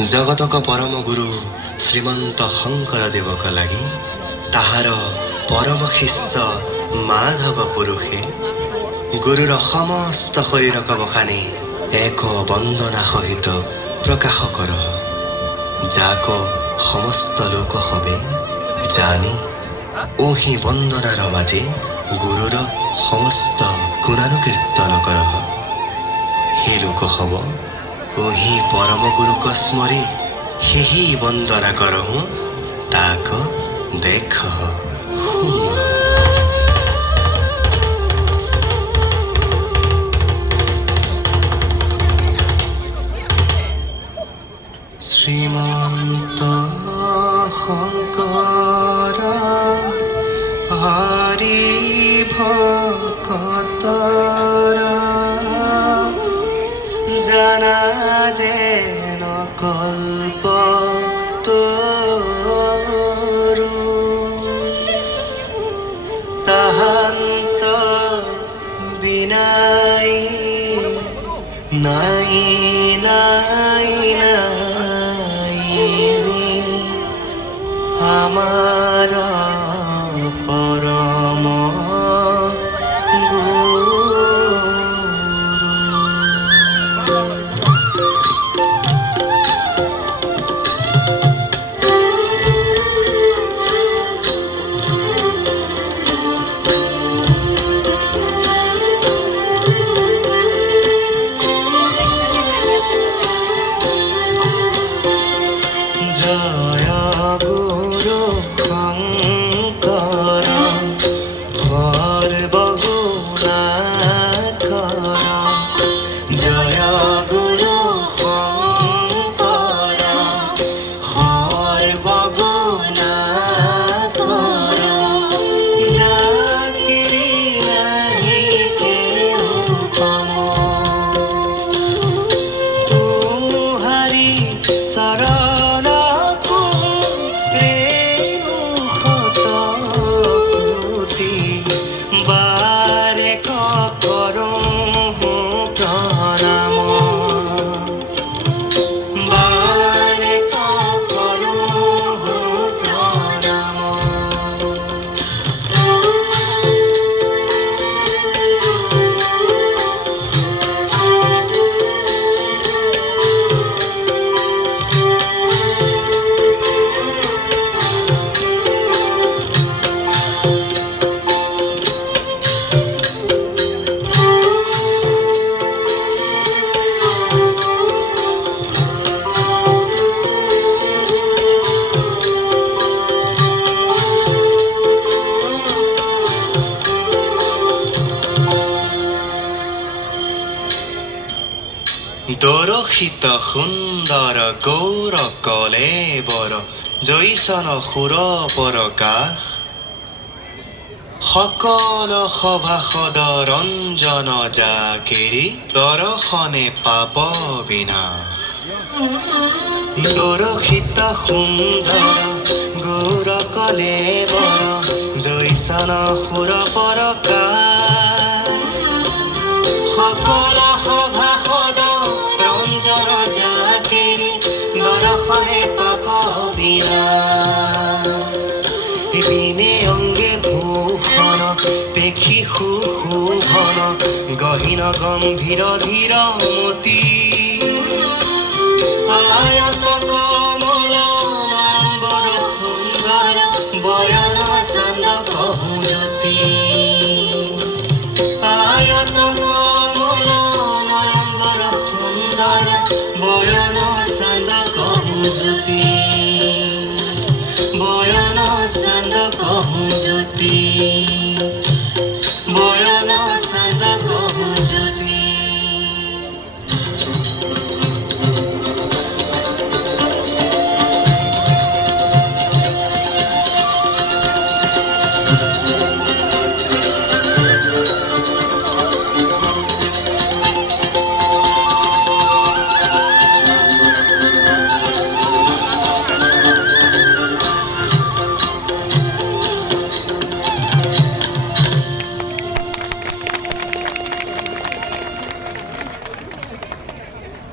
जगतक परम गुरु श्रीमंत शंकर देवक लागि ताहार परम शिष्य माधव पुरुषे गुरुर समस्त शरीरक बखानी एक वंदना सहित प्रकाश कर जाक समस्त लोक हबे जानी ओही वंदनार माझे गुरुर समस्त गुणानुकीर्तन कर हे लोक हब ओही परम गुरुक स्मरी हेही वंदना करहु ताक देख श्रीमंत शंकर हरि भक्तरा जाना जेन कल्प तोरु ताहान्त बिनाई नाई नाई नाई आमार परम जय गुरु शंकर सर्वगुणाकर जय गुरु शंकर सर्वगुणाकर जाकिरी नाही केहु कम तुहारी शरण बारे करो प्रणाम बारे करो प्रणाम দরশিত সুন্দর গৌর কলেবৰ জৈসন সুৰ পৰকাশ সকল সভাসদ ৰঞ্জন জাকেৰি দৰ্শনে পাপ বিনাশ দরশিত সুন্দর গৌর কলেবৰ জৈসন সুৰ পৰকাশ সকল সভাসদ রঞ্জন জাকেৰি দৰ্শনে পাপ বিনাশ বিনে অঙ্গে ভূষণ দেখি সুশোভন গহীন গম্ভীর ধীর মতি আয়ত কমল নাম্বৰ সুন্দৰ বয়ন চন্দ কহু জ্যোতি আয়ত কমল নাম্বৰ সুন্দৰ বয়ন চন্দ কহু জ্যোতি বয়ন চন্দ কহু জ্যোতি